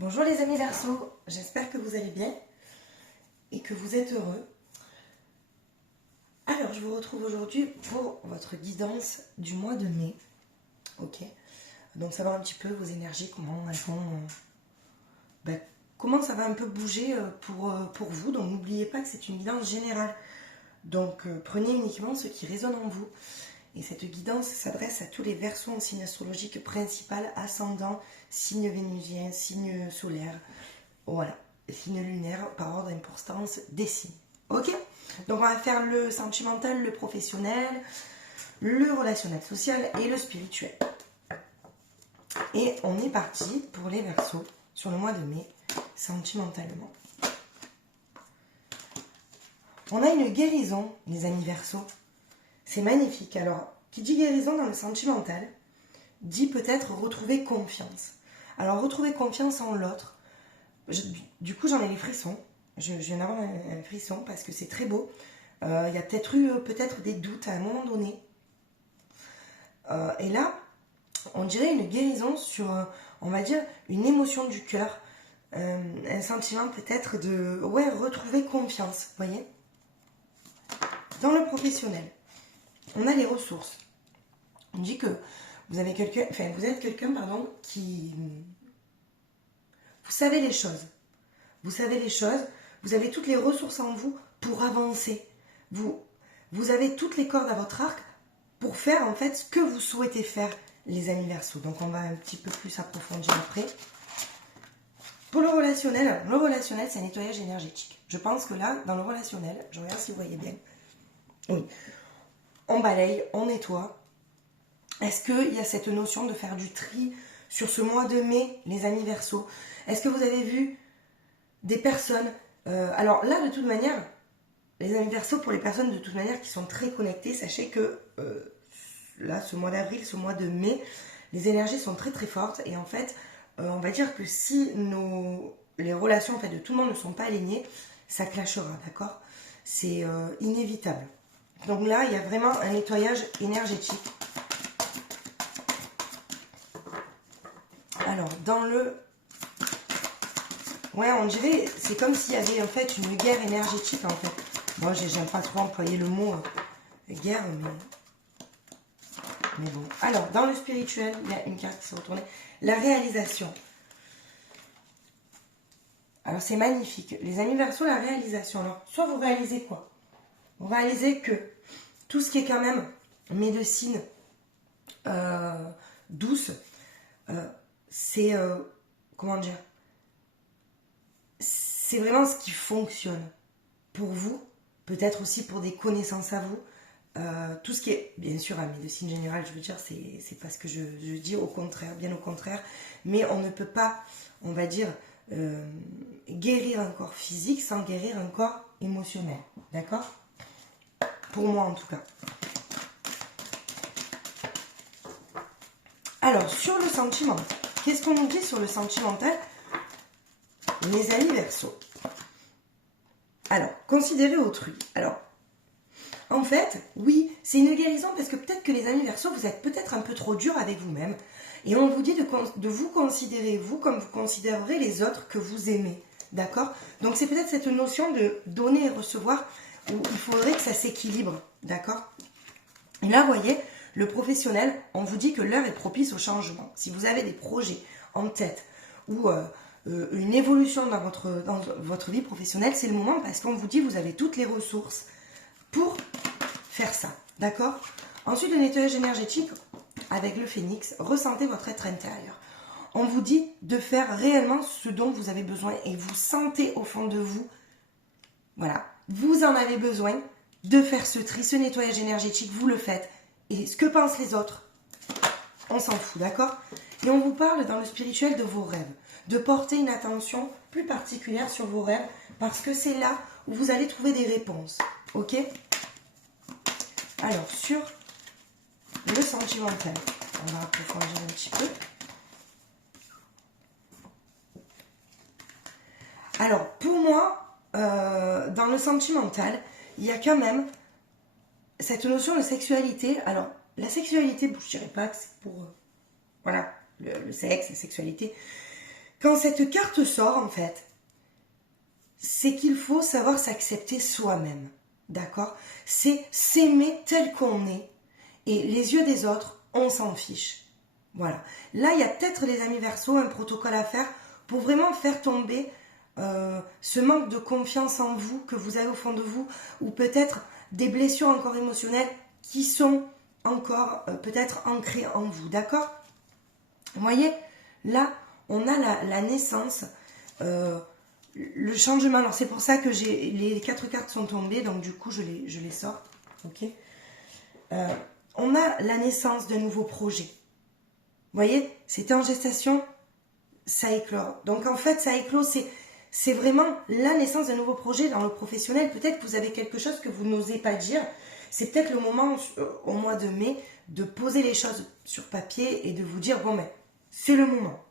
Bonjour les amis Verseaux, j'espère que vous allez bien et que vous êtes heureux. Alors je vous retrouve aujourd'hui pour votre guidance du mois de mai. Ok, donc savoir un petit peu vos énergies, comment elles vont, comment ça va un peu bouger pour vous. Donc n'oubliez pas que c'est une guidance générale. Donc prenez uniquement ce qui résonne en vous. Et cette guidance s'adresse à tous les Verseaux en signe astrologique principal, ascendant, signe vénusien, signe solaire. Voilà, signe lunaire par ordre d'importance des signes. Ok? Donc on va faire le sentimental, le professionnel, le relationnel social et le spirituel. Et on est parti pour les Verseaux sur le mois de mai, sentimentalement. On a une guérison, les amis Verseaux. C'est magnifique. Alors, qui dit guérison dans le sentimental, dit peut-être retrouver confiance. Alors, retrouver confiance en l'autre. Du coup, j'en ai les frissons. Je viens d'avoir un frisson parce que c'est très beau. Il y a peut-être eu des doutes à un moment donné. Et là, on dirait une guérison sur, on va dire, une émotion du cœur. Un sentiment peut-être de retrouver confiance. Vous voyez? Dans le professionnel, on a les ressources. On dit que vous êtes quelqu'un qui... Vous savez les choses. Vous savez les choses. Vous avez toutes les ressources en vous pour avancer. Vous avez toutes les cordes à votre arc pour faire en fait ce que vous souhaitez faire, les amis Verseaux. Donc on va un petit peu plus approfondir après. Pour le relationnel, c'est un nettoyage énergétique. Je pense que là, dans le relationnel, je regarde si vous voyez bien. Oui. On balaye, on nettoie. Est-ce qu'il y a cette notion de faire du tri sur ce mois de mai, les amis Verseaux? Est-ce que vous avez vu des personnes... alors là, de toute manière, les amis Verseaux, pour les personnes de toute manière qui sont très connectées, sachez que là, ce mois d'avril, ce mois de mai, les énergies sont très très fortes. Et en fait, on va dire que si les relations en fait, de tout le monde ne sont pas alignées, ça clashera, d'accord? C'est inévitable. Donc là, il y a vraiment un nettoyage énergétique. Alors, dans le... Ouais, on dirait, c'est comme s'il y avait en fait une guerre énergétique en fait. Moi, j'aime pas trop employer le mot guerre, mais bon. Alors, dans le spirituel, il y a une carte qui s'est retournée. La réalisation. Alors, c'est magnifique. Les amis Verseaux, la réalisation. Alors, soit vous réalisez quoi? Vous réalisez que tout ce qui est quand même médecine douce, c'est, comment dire, c'est vraiment ce qui fonctionne pour vous, peut-être aussi pour des connaissances à vous. Tout ce qui est, bien sûr, la médecine générale, je veux dire, c'est pas ce que je dis, au contraire, bien au contraire, mais on ne peut pas, on va dire, guérir un corps physique sans guérir un corps émotionnel, d'accord? Pour moi, en tout cas. Alors, sur le sentimental, qu'est-ce qu'on nous dit sur le sentimental, les amis Verseaux? Alors, considérez autrui. Alors, en fait, oui, c'est une guérison parce que peut-être que les amis Verseaux, vous êtes peut-être un peu trop dur avec vous-même. Et on vous dit de vous considérer, vous, comme vous considérerez les autres que vous aimez. D'accord? Donc, c'est peut-être cette notion de donner et recevoir où il faudrait que ça s'équilibre. D'accord? Et là, vous voyez, le professionnel, on vous dit que l'heure est propice au changement. Si vous avez des projets en tête ou une évolution dans votre vie professionnelle, c'est le moment parce qu'on vous dit que vous avez toutes les ressources pour faire ça. D'accord? Ensuite, le nettoyage énergétique avec le phénix, ressentez votre être intérieur. On vous dit de faire réellement ce dont vous avez besoin et vous sentez au fond de vous, voilà, vous en avez besoin de faire ce tri, ce nettoyage énergétique, vous le faites. Et ce que pensent les autres, on s'en fout, d'accord? Et on vous parle dans le spirituel de vos rêves, de porter une attention plus particulière sur vos rêves, parce que c'est là où vous allez trouver des réponses, ok? Alors, sur le sentimental, on va approfondir un petit peu. Alors, pour moi, dans le sentimental, il y a quand même cette notion de sexualité. Alors, la sexualité, je ne dirais pas que c'est pour voilà, le sexe, la sexualité, Quand cette carte sort, en fait, c'est qu'il faut savoir s'accepter soi-même. D'accord? C'est s'aimer tel qu'on est. Et les yeux des autres, on s'en fiche. Voilà. Là, il y a peut-être, les amis Verseau, un protocole à faire pour vraiment faire tomber ce manque de confiance en vous que vous avez au fond de vous, ou peut-être des blessures encore émotionnelles qui sont encore peut-être ancrées en vous. D'accord? Vous voyez, là, on a la naissance, le changement. Alors, c'est pour ça que les 4 cartes sont tombées, donc du coup, je les sors. Ok? On a la naissance d'un nouveau projet. Vous voyez, c'était en gestation, ça éclore. Donc, en fait, ça éclose, c'est vraiment la naissance d'un nouveau projet dans le professionnel. Peut-être que vous avez quelque chose que vous n'osez pas dire. C'est peut-être le moment, au mois de mai, de poser les choses sur papier et de vous dire, bon, mais c'est le moment.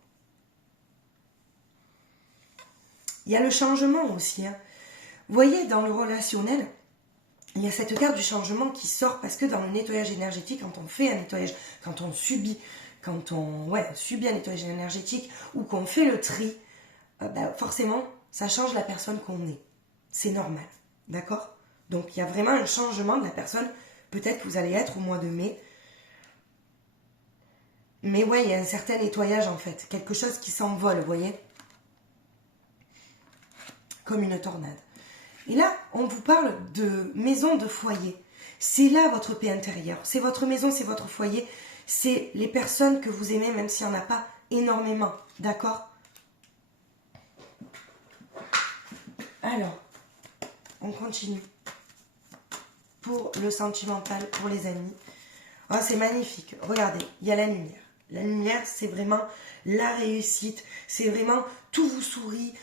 Il y a le changement aussi. Hein. Vous voyez, dans le relationnel, il y a cette carte du changement qui sort parce que dans le nettoyage énergétique, quand on fait un nettoyage, quand on subit un nettoyage énergétique ou qu'on fait le tri, forcément, ça change la personne qu'on est. C'est normal, d'accord? Donc, il y a vraiment un changement de la personne, peut-être que vous allez être au mois de mai. Mais ouais, il y a un certain nettoyage en fait, quelque chose qui s'envole, vous voyez? Comme une tornade. Et là, on vous parle de maison, de foyer. C'est là votre paix intérieure. C'est votre maison, c'est votre foyer. C'est les personnes que vous aimez, même s'il n'y en a pas énormément. D'accord? Alors, on continue. Pour le sentimental, pour les amis. Oh, c'est magnifique. Regardez, il y a la lumière. La lumière, c'est vraiment la réussite. C'est vraiment tout vous sourit.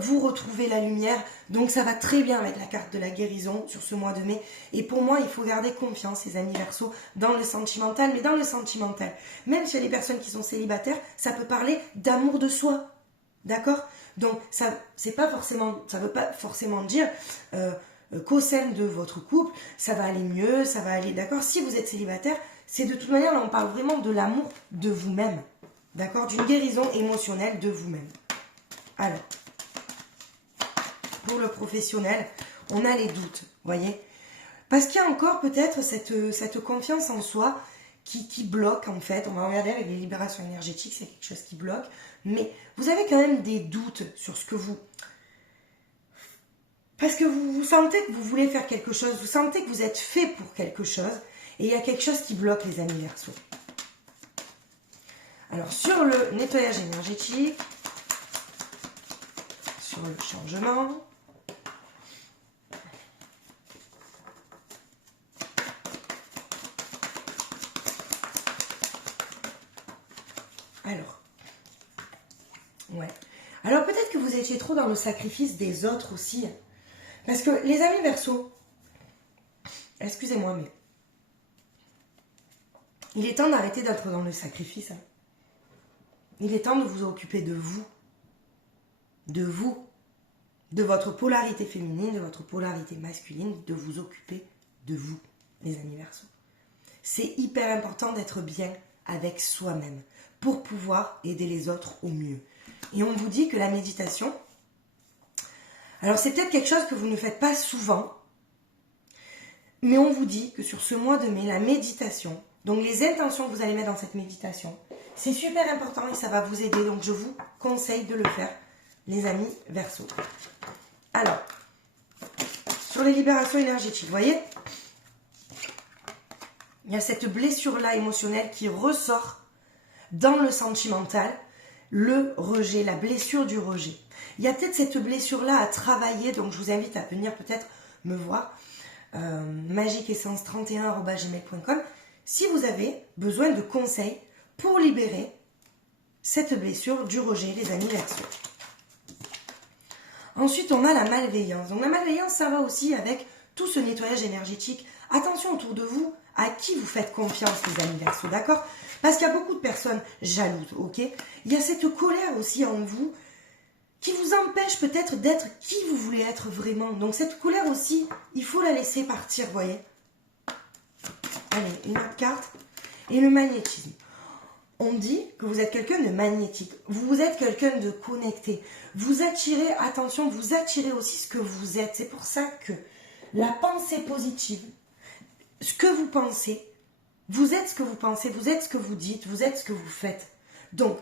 Vous retrouvez la lumière. Donc, ça va très bien avec la carte de la guérison sur ce mois de mai. Et pour moi, il faut garder confiance, les amis Verseau, dans le sentimental. Mais dans le sentimental, même chez les personnes qui sont célibataires, ça peut parler d'amour de soi. D'accord? Donc, ça veut pas forcément dire qu'au sein de votre couple, ça va aller mieux, ça va aller, d'accord? Si vous êtes célibataire, c'est de toute manière, là, on parle vraiment de l'amour de vous-même, d'accord? D'une guérison émotionnelle de vous-même. Alors, pour le professionnel, on a les doutes, voyez? Parce qu'il y a encore peut-être cette confiance en soi qui bloque, en fait. On va regarder avec les libérations énergétiques, c'est quelque chose qui bloque. Mais vous avez quand même des doutes sur ce que vous... Parce que vous sentez que vous voulez faire quelque chose, vous sentez que vous êtes fait pour quelque chose, et il y a quelque chose qui bloque, les amis Verseau. Alors, sur le nettoyage énergétique, sur le changement, alors, ouais. Alors, peut-être que vous étiez trop dans le sacrifice des autres aussi, parce que les amis Verseau, excusez-moi, mais il est temps d'arrêter d'être dans le sacrifice. Hein. Il est temps de vous occuper de vous, de votre polarité féminine, de votre polarité masculine, de vous occuper de vous, les amis Verseau. C'est hyper important d'être bien avec soi-même pour pouvoir aider les autres au mieux. Et on vous dit que la méditation, alors c'est peut-être quelque chose que vous ne faites pas souvent, mais on vous dit que sur ce mois de mai, la méditation, donc les intentions que vous allez mettre dans cette méditation, c'est super important et ça va vous aider. Donc je vous conseille de le faire, les amis Verseau. Alors, sur les libérations énergétiques, vous voyez, il y a cette blessure-là émotionnelle qui ressort dans le sentimental, le rejet, la blessure du rejet. Il y a peut-être cette blessure-là à travailler, donc je vous invite à venir peut-être me voir, magiqueessence31@gmail.com, si vous avez besoin de conseils pour libérer cette blessure du rejet, les amis Verseau. Ensuite, on a la malveillance. Donc la malveillance, ça va aussi avec tout ce nettoyage énergétique. Attention autour de vous, à qui vous faites confiance, les amis Verseau, d'accord? Parce qu'il y a beaucoup de personnes jalouses, ok? Il y a cette colère aussi en vous qui vous empêche peut-être d'être qui vous voulez être vraiment. Donc cette colère aussi, il faut la laisser partir, vous voyez? Allez, une autre carte. Et le magnétisme. on dit que vous êtes quelqu'un de magnétique. Vous êtes quelqu'un de connecté. Vous attirez, attention, vous attirez aussi ce que vous êtes. C'est pour ça que la pensée positive, ce que vous pensez, vous êtes ce que vous pensez, vous êtes ce que vous dites, vous êtes ce que vous faites. Donc,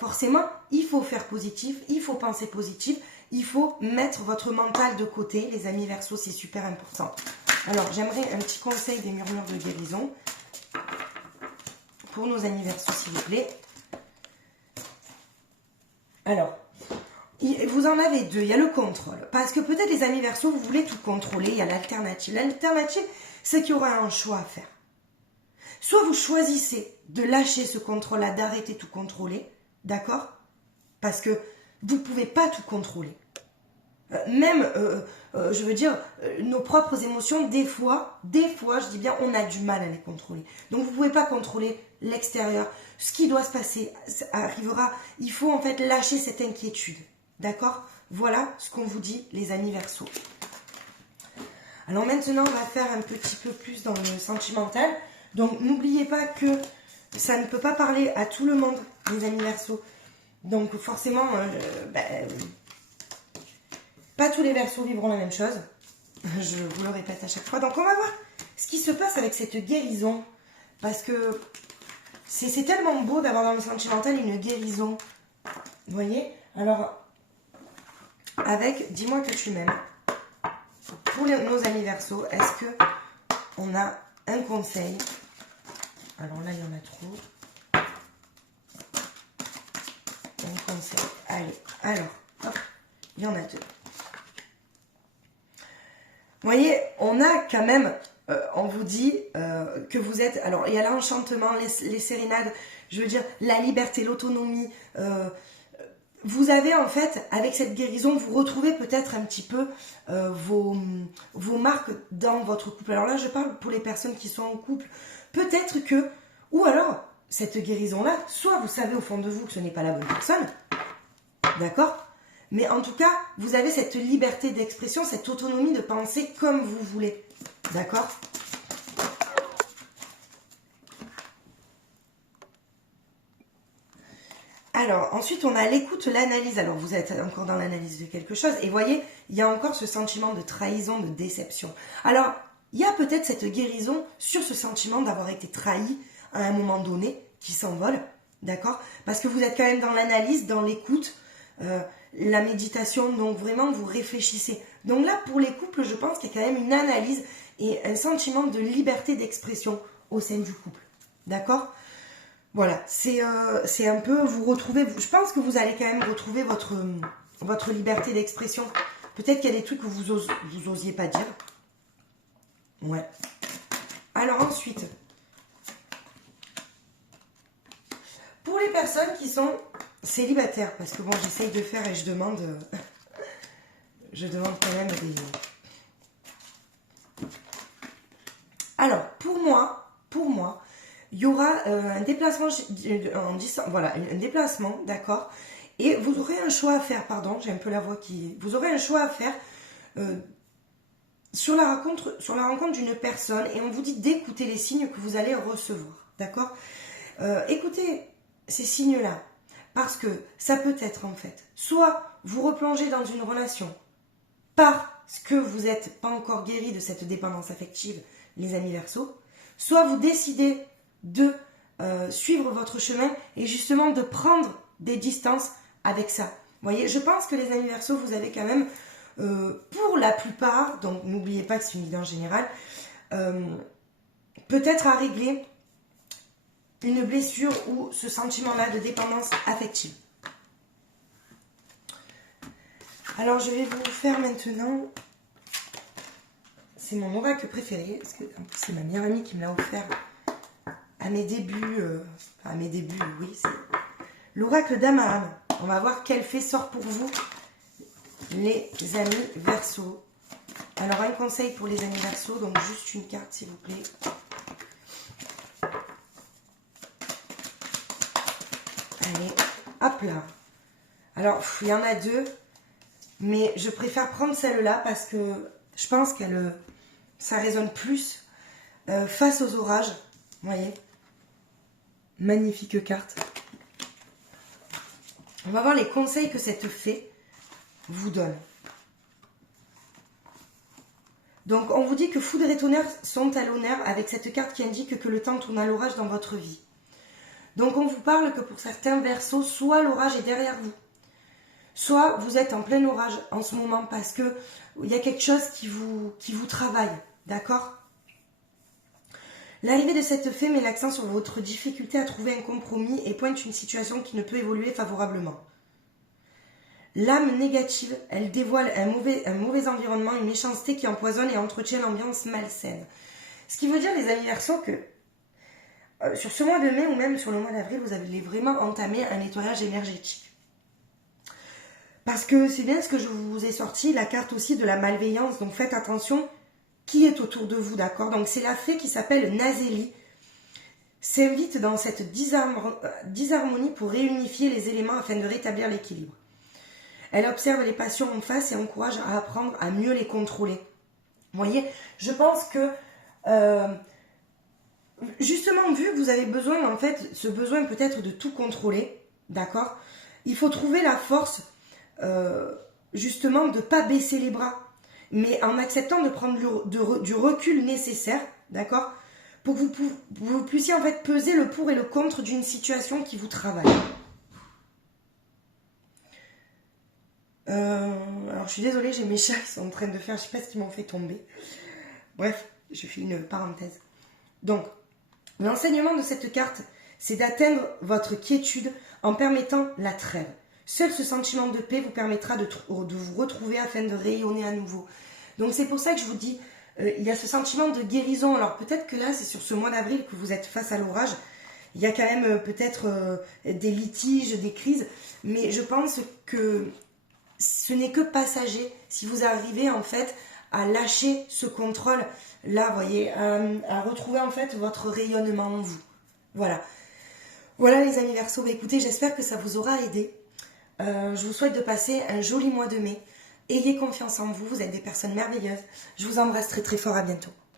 forcément, il faut faire positif, il faut penser positif, il faut mettre votre mental de côté. Les amis Verseau, c'est super important. Alors, j'aimerais un petit conseil des murmures de guérison pour nos amis Verseau, s'il vous plaît. Alors, vous en avez deux. Il y a le contrôle. Parce que peut-être les amis Verseau, vous voulez tout contrôler. Il y a l'alternative. L'alternative, c'est qu'il y aura un choix à faire. Soit vous choisissez de lâcher ce contrôle-là, d'arrêter tout contrôler, d'accord? Parce que vous ne pouvez pas tout contrôler. Même, je veux dire, nos propres émotions, des fois, je dis bien, on a du mal à les contrôler. Donc vous ne pouvez pas contrôler l'extérieur. Ce qui doit se passer, ça arrivera. Il faut en fait lâcher cette inquiétude, d'accord? Voilà ce qu'on vous dit, les amis Verseau. Alors maintenant, on va faire un petit peu plus dans le sentimental. Donc n'oubliez pas que ça ne peut pas parler à tout le monde, les amis Verseau. Donc forcément, pas tous les Verseaux vivront la même chose. Je vous le répète à chaque fois. Donc on va voir ce qui se passe avec cette guérison. Parce que c'est tellement beau d'avoir dans le sentimental une guérison. Vous voyez? Alors, avec dis-moi que tu m'aimes. Pour nos amis Verseaux, est-ce que on a un conseil? Alors là, il y en a trop. Un conseil. Allez, alors, hop, il y en a deux. Vous voyez, on a quand même, on vous dit que vous êtes, alors il y a l'enchantement, les sérénades, je veux dire, la liberté, l'autonomie. Vous avez en fait, avec cette guérison, vous retrouvez peut-être un petit peu vos marques dans votre couple. Alors là, je parle pour les personnes qui sont en couple. Peut-être que, ou alors, cette guérison-là, soit vous savez au fond de vous que ce n'est pas la bonne personne, d'accord? Mais en tout cas, vous avez cette liberté d'expression, cette autonomie de penser comme vous voulez. D'accord? Alors, ensuite, on a l'écoute, l'analyse. Alors, vous êtes encore dans l'analyse de quelque chose. Et voyez, il y a encore ce sentiment de trahison, de déception. Alors, il y a peut-être cette guérison sur ce sentiment d'avoir été trahi à un moment donné qui s'envole. D'accord? Parce que vous êtes quand même dans l'analyse, dans l'écoute. La méditation, donc vraiment vous réfléchissez. Donc là, pour les couples, je pense qu'il y a quand même une analyse et un sentiment de liberté d'expression au sein du couple. D'accord? Voilà, c'est un peu, vous retrouvez, je pense que vous allez quand même retrouver votre liberté d'expression. Peut-être qu'il y a des trucs que vous osiez pas dire. Ouais. Alors ensuite, pour les personnes qui sont célibataires, parce que bon, j'essaye de faire et je demande quand même des... Alors, pour moi, il y aura un déplacement, voilà, un déplacement, d'accord? Et vous aurez un choix à faire, pardon, j'ai un peu la voix qui... Vous aurez un choix à faire sur la rencontre d'une personne, et on vous dit d'écouter les signes que vous allez recevoir, d'accord? Écoutez ces signes-là, parce que ça peut être en fait, soit vous replongez dans une relation parce que vous n'êtes pas encore guéri de cette dépendance affective, les amis Verseaux, soit vous décidez de suivre votre chemin et justement de prendre des distances avec ça. Vous voyez, je pense que les amis Verseaux, vous avez quand même, pour la plupart, donc n'oubliez pas que c'est une idée en général, peut-être à régler une blessure ou ce sentiment-là de dépendance affective. Alors, je vais vous faire maintenant... C'est mon oracle préféré, parce que c'est ma meilleure amie qui me l'a offert à mes débuts. Oui, c'est l'oracle d'Amaram. On va voir quel fait sort pour vous, les amis Verseaux. Alors, un conseil pour les amis Verseaux, donc juste une carte, s'il vous plaît. Allez, hop là. Alors, il y en a deux, mais je préfère prendre celle-là parce que je pense qu'elle, ça résonne plus face aux orages, vous voyez. Magnifique carte. On va voir les conseils que cette fée vous donne. Donc, on vous dit que foudre et tonnerre sont à l'honneur avec cette carte qui indique que le temps tourne à l'orage dans votre vie. Donc, on vous parle que pour certains Verseaux, soit l'orage est derrière vous, soit vous êtes en plein orage en ce moment parce que il y a quelque chose qui vous travaille, d'accord? L'arrivée de cette fée met l'accent sur votre difficulté à trouver un compromis et pointe une situation qui ne peut évoluer favorablement. L'âme négative, elle dévoile un mauvais environnement, une méchanceté qui empoisonne et entretient l'ambiance malsaine. Ce qui veut dire, les amis Verseaux, que sur ce mois de mai ou même sur le mois d'avril, vous allez vraiment entamer un nettoyage énergétique. Parce que c'est bien ce que je vous ai sorti, la carte aussi de la malveillance. Donc faites attention qui est autour de vous, d'accord? Donc c'est la fée qui s'appelle Nazélie. S'invite dans cette disharmonie pour réunifier les éléments afin de rétablir l'équilibre. Elle observe les passions en face et encourage à apprendre à mieux les contrôler. Vous voyez, je pense que, justement, vu que vous avez besoin, en fait, ce besoin peut-être de tout contrôler, d'accord? Il faut trouver la force, justement, de ne pas baisser les bras, mais en acceptant de prendre du recul nécessaire, d'accord? Pour que vous puissiez, en fait, peser le pour et le contre d'une situation qui vous travaille. Alors je suis désolée, j'ai mes chats qui sont en train de faire, je sais pas ce qu'ils m'ont fait tomber. Bref, je fais une parenthèse. Donc, l'enseignement de cette carte, c'est d'atteindre votre quiétude en permettant la trêve. Seul ce sentiment de paix vous permettra de vous retrouver afin de rayonner à nouveau. Donc c'est pour ça que je vous dis, il y a ce sentiment de guérison. Alors peut-être que là, c'est sur ce mois d'avril que vous êtes face à l'orage. Il y a quand même peut-être des litiges, des crises. Mais je pense que ce n'est que passager si vous arrivez en fait à lâcher ce contrôle là, vous voyez, à retrouver en fait votre rayonnement en vous. Voilà. Voilà les amis Verseaux, écoutez, j'espère que ça vous aura aidé. Je vous souhaite de passer un joli mois de mai. Ayez confiance en vous, vous êtes des personnes merveilleuses. Je vous embrasse très très fort, à bientôt.